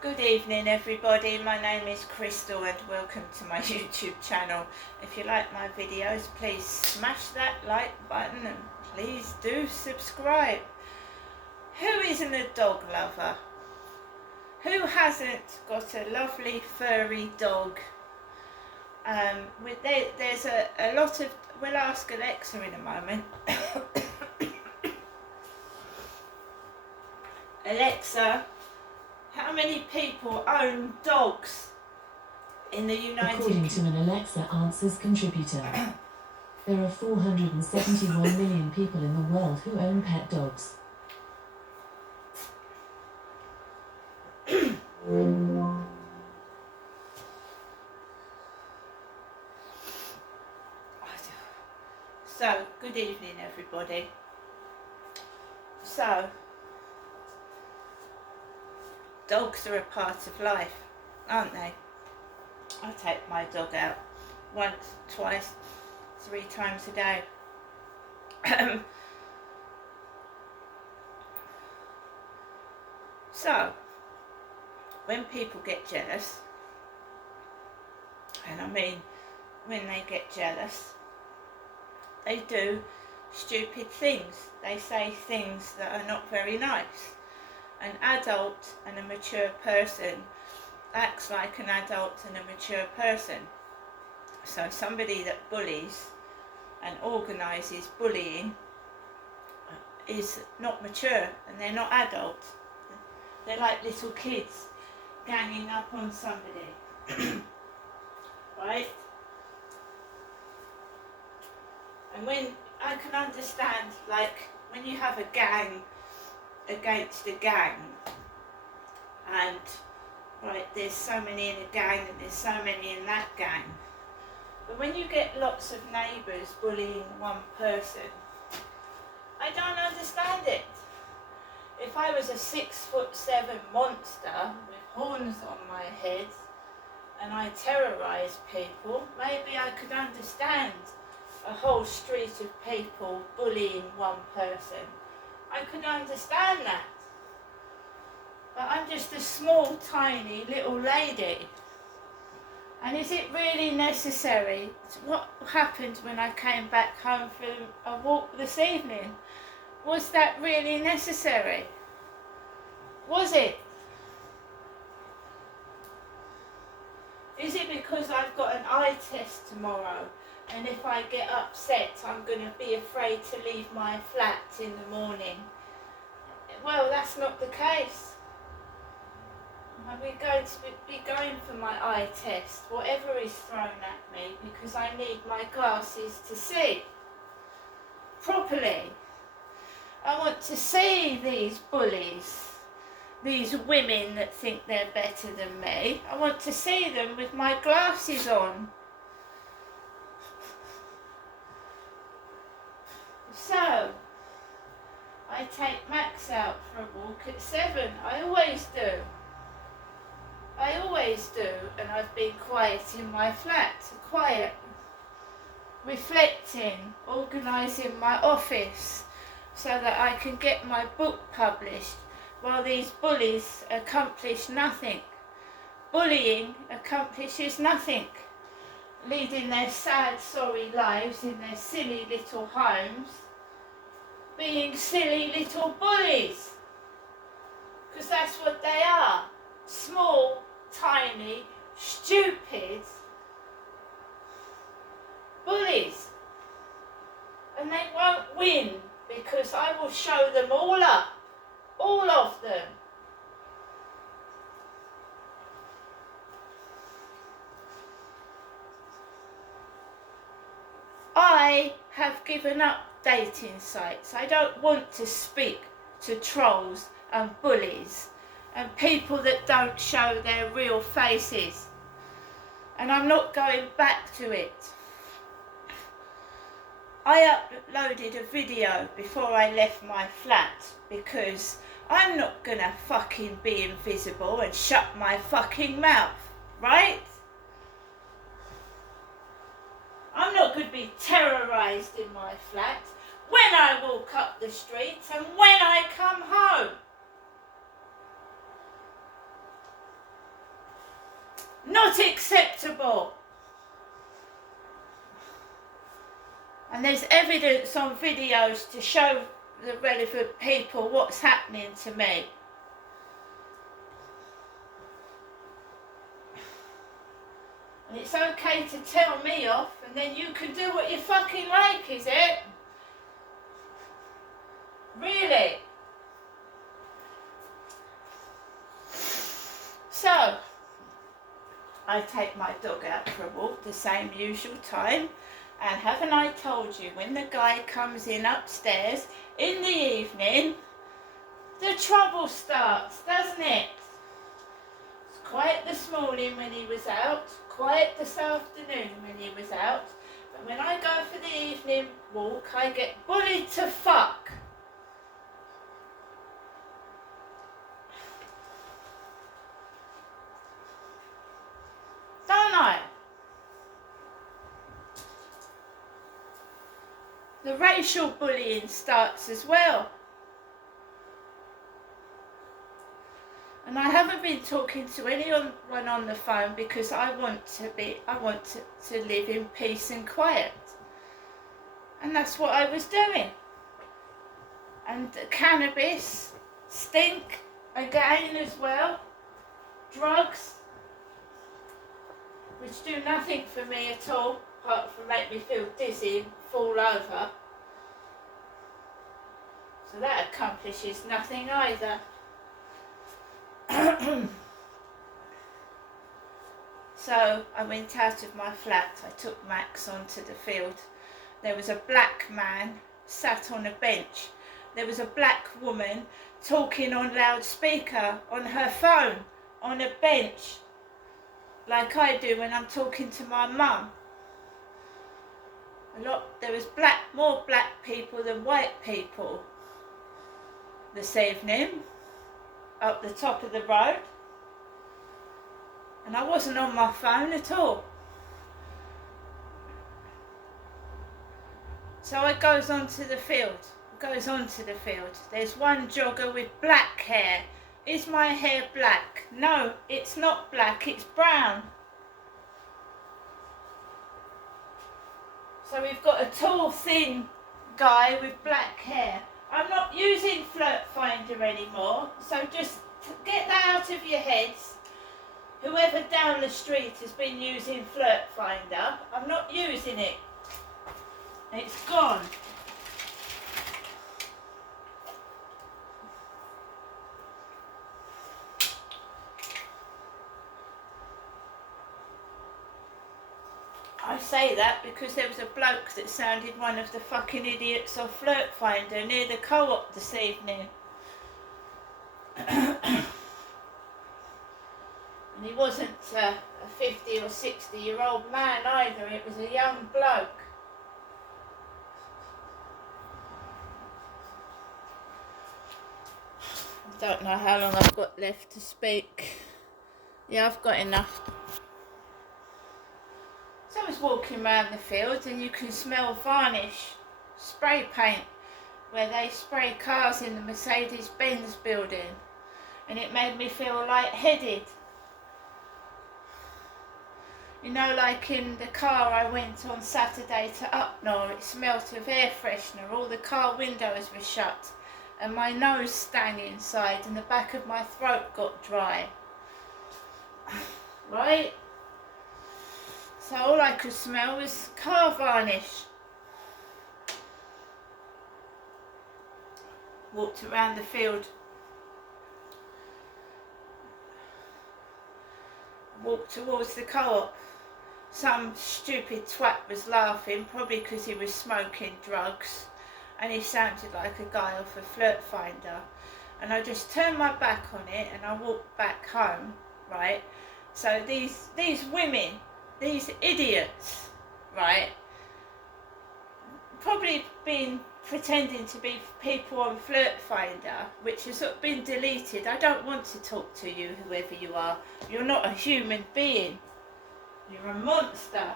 Good evening everybody, my name is Crystal and welcome to my YouTube channel. If you like my videos, please smash that like button and please do subscribe. Who isn't a dog lover? Who hasn't got a lovely furry dog? There's a lot of, we'll ask Alexa in a moment. Alexa, how many people own dogs in the United Kingdom? According to an Alexa Answers contributor, there are 471 million people in the world who own pet dogs. So, good evening everybody. So, dogs are a part of life, aren't they? I take my dog out once, twice, 3 times a day. So, when people get jealous, and I mean when they get jealous, they do stupid things. They say things that are not very nice. An adult and a mature person acts like an adult and a mature person. So somebody that bullies and organises bullying is not mature and they're not adult. They're like little kids ganging up on somebody. Right? And when I can understand, like when you have a gang against a gang, and right, there's so many in a gang and there's so many in that gang, but when you get lots of neighbours bullying one person, I don't understand it. If I was a 6'7" monster with horns on my head and I terrorised people, maybe I could understand a whole street of people bullying one person. I could understand that. But I'm just a small, tiny little lady. And is it really necessary? What happened when I came back home from a walk this evening? Was that really necessary? Was it? Is it because I've got an eye test tomorrow, and if I get upset I'm going to be afraid to leave my flat in the morning? Well, that's not the case. I'm going to be going for my eye test, whatever is thrown at me, because I need my glasses to see properly. I want to see these bullies, these women that think they're better than me. I want to see them with my glasses on. So, I take Max out for a walk at 7. I always do. I always do, and I've been quiet in my flat, quiet, reflecting, organising my office so that I can get my book published while these bullies accomplish nothing. Bullying accomplishes nothing, leading their sad, sorry lives in their silly little homes, being silly little bullies, because that's what they are. Small, tiny, stupid bullies. And they won't win because I will show them all up, all of them. I have given up dating sites. I don't want to speak to trolls and bullies and people that don't show their real faces. And I'm not going back to it. I uploaded a video before I left my flat because I'm not gonna fucking be invisible and shut my fucking mouth, right? I'm not going to be terrorised in my flat when I walk up the street and when I come home. unacceptable. And there's evidence on videos to show the relevant people what's happening to me. And it's okay to tell me off, and then you can do what you fucking like, is it? Really? So, I take my dog out for a walk the same usual time, and haven't I told you, when the guy comes in upstairs in the evening, the trouble starts, doesn't it? It's quiet this morning when he was out, quiet this afternoon when he was out, but when I go for the evening walk, I get bullied to fuck. Don't I? The racial bullying starts as well. And I haven't been talking to anyone on the phone because I want to live in peace and quiet. And that's what I was doing. And cannabis, stink again as well, drugs, which do nothing for me at all, apart from make me feel dizzy and fall over. So that accomplishes nothing either. So I went out of my flat, I took Max onto the field. There was a black man sat on a bench. There was a black woman talking on loudspeaker on her phone on a bench, like I do when I'm talking to my mum. There was more black people than white people this evening up the top of the road, and I wasn't on my phone at all. So it goes onto the field. There's one jogger with black hair. Is my hair black? No, it's not black, it's brown. So we've got a tall, thin guy with black hair. I'm not using Flirt Finder anymore, so just get that out of your heads. Whoever down the street has been using Flirt Finder, I'm not using it. It's gone. I say that because there was a bloke that sounded one of the fucking idiots of Flirt Finder near the Co-op this evening. And he wasn't a 50 or 60-year-old man either, it was a young bloke. I don't know how long I've got left to speak. Yeah, I've got enough. So I was walking around the field and you can smell varnish, spray paint, where they spray cars in the Mercedes-Benz building, and it made me feel lightheaded. You know, like in the car I went on Saturday to Upnor, it smelt of air freshener, all the car windows were shut, and my nose stung inside and the back of my throat got dry. Right? So all I could smell was car varnish. Walked around the field. Walked towards the Co-op. Some stupid twat was laughing, probably because he was smoking drugs, and he sounded like a guy off a Flirt Finder. And I just turned my back on it and I walked back home, right? So these women, these idiots, right, probably been pretending to be people on Flirt Finder, which has sort of been deleted. I don't want to talk to you, whoever you are. You're not a human being. You're a monster.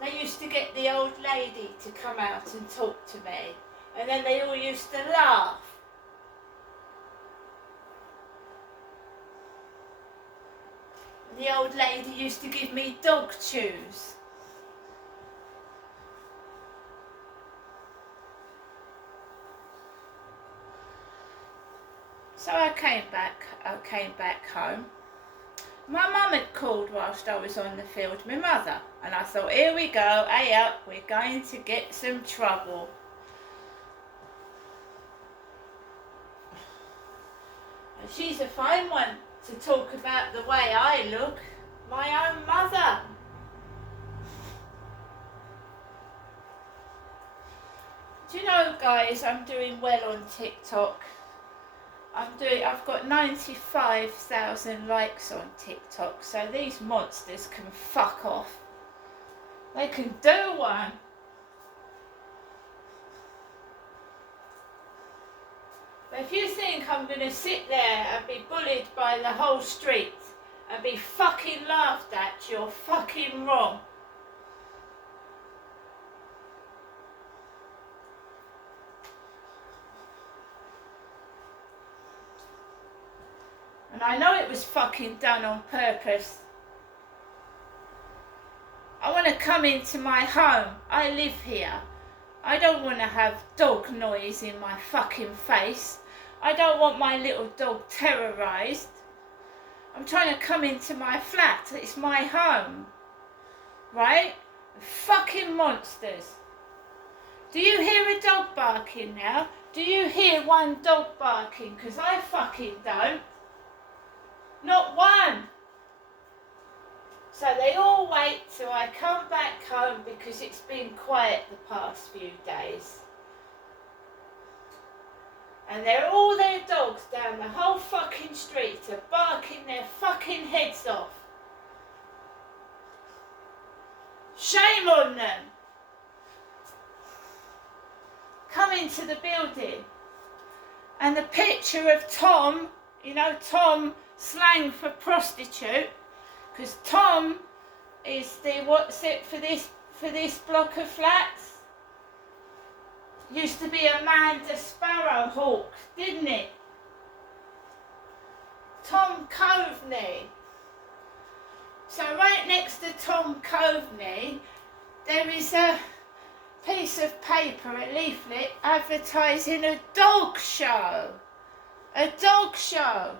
They used to get the old lady to come out and talk to me, and then they all used to laugh. the old lady used to give me dog chews. So I came back home. My mum had called whilst I was on the field, my mother, and I thought, here we go, hey up, we're going to get some trouble. And she's a fine one to talk about the way I look, my own mother. Do you know, guys, I'm doing well on TikTok. I've got 95,000 likes on TikTok, so these monsters can fuck off. They can do one. But if you think I'm going to sit there and be bullied by the whole street and be fucking laughed at, you're fucking wrong. And I know it was fucking done on purpose. I want to come into my home. I live here. I don't want to have dog noise in my fucking face. I don't want my little dog terrorised. I'm trying to come into my flat. It's my home. Right? Fucking monsters. Do you hear a dog barking now? Do you hear one dog barking? Because I fucking don't. Not one. So they all wait till I come back home because it's been quiet the past few days. And they're all their dogs down the whole fucking street are barking their fucking heads off. Shame on them. Come into the building. And the picture of Tom, you know, Tom, slang for prostitute, because Tom is the what's it for this block of flats. Used to be Amanda Sparrowhawk, didn't it? Tom Coveney. So right next to Tom Coveney, there is a piece of paper, a leaflet, advertising a dog show. A dog show.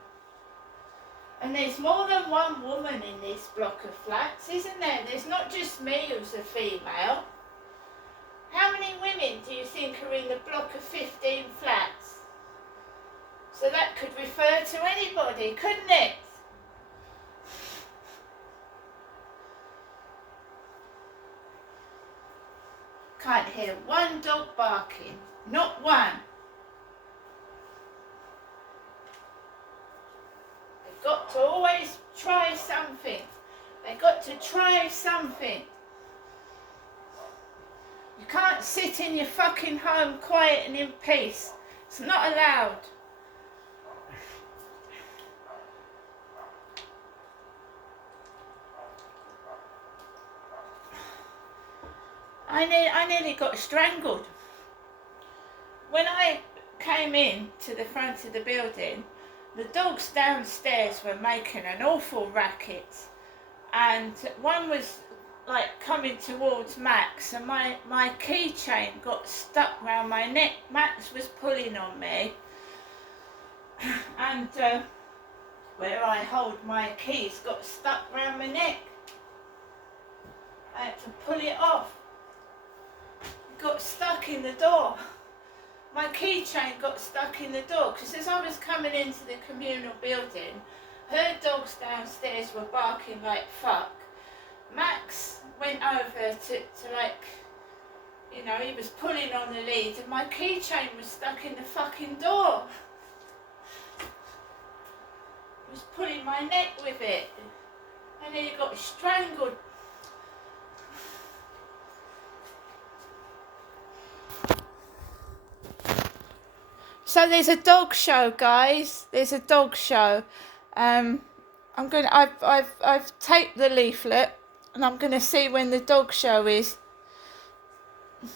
And there's more than one woman in this block of flats, isn't there? There's not just me who's a female. How many women do you think are in the block of 15 flats? So that could refer to anybody, couldn't it? Can't hear one dog barking, not one. They've got to always try something. They've got to try something. You can't sit in your fucking home quiet and in peace. It's not allowed. I nearly got strangled. When I came in to the front of the building, the dogs downstairs were making an awful racket, and one was like coming towards Max, and my keychain got stuck round my neck. Max was pulling on me, and where I hold my keys got stuck round my neck. I had to pull it off. It got stuck in the door. My keychain got stuck in the door because as I was coming into the communal building, her dogs downstairs were barking like fuck. Max went over to like, you know, he was pulling on the lead and my keychain was stuck in the fucking door. He was pulling my neck with it and then he got strangled. So there's a dog show, guys. There's a dog show. I've taped the leaflet, and I'm gonna see when the dog show is,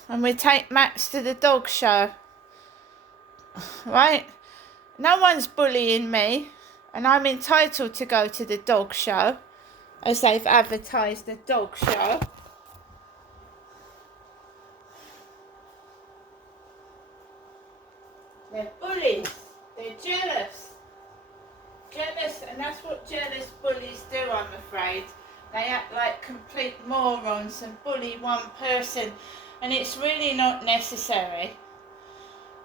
and we take Max to the dog show. Right? No one's bullying me, and I'm entitled to go to the dog show. as they've advertised a dog show. They're bullies. They're jealous. Jealous, and that's what jealous bullies do, I'm afraid. They act like complete morons and bully one person, and it's really not necessary,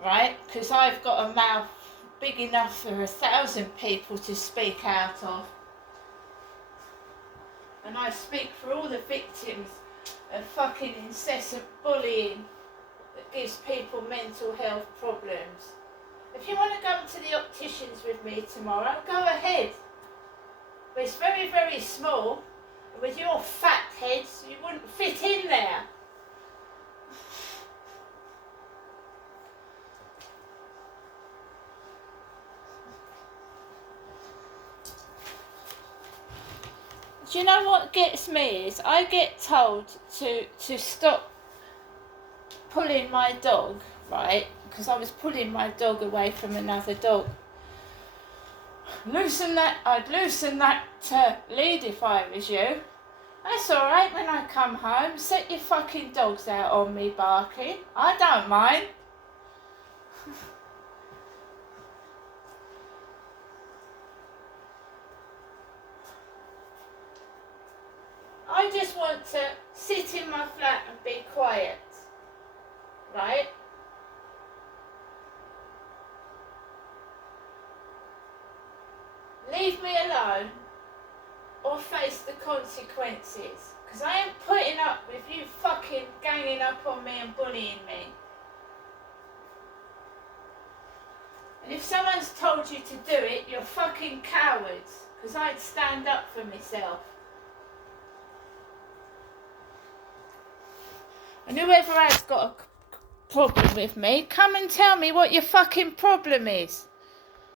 right? Because I've got a mouth big enough for 1,000 people to speak out of. And I speak for all the victims of fucking incessant bullying that gives people mental health problems. If you want to come to the opticians with me tomorrow, go ahead. But it's very, very small. And with your fat heads, you wouldn't fit in there. Do you know what gets me is I get told to stop pulling my dog, right? Because I was pulling my dog away from another dog. I'd loosen that lead if I was you. That's alright when I come home. Set your fucking dogs out on me barking. I don't mind. I just want to sit in my flat and be quiet, right? Leave me alone or face the consequences, because I ain't putting up with you fucking ganging up on me and bullying me. And if someone's told you to do it, you're fucking cowards, because I'd stand up for myself. And whoever has got a problem with me, come and tell me what your fucking problem is.